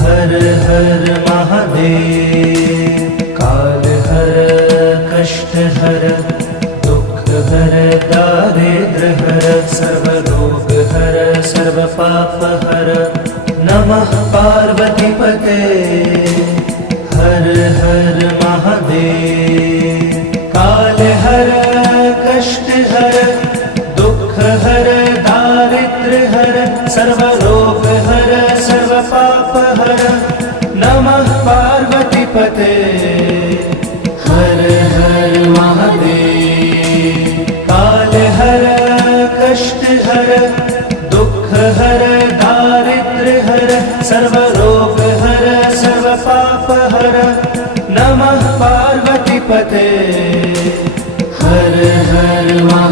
हर हर महादेव। काल हर कष्ट हर दुख हर दारिद्र हर सर्व रोग हर सर्व पाप हर। नमः पार्वती पते। हर हर महादेव। काल हर कष्ट हर दुख हर दारिद्र हर सर्व रोग हर सर्व पाप हर। नमः पार्वती पते। हर हर महादेव। काल हर कष्ट हर दुख हर दारिद्र हर सर्व रोग हर सर्व पाप हर। नमः पार्वती पते। हर हर महादेव।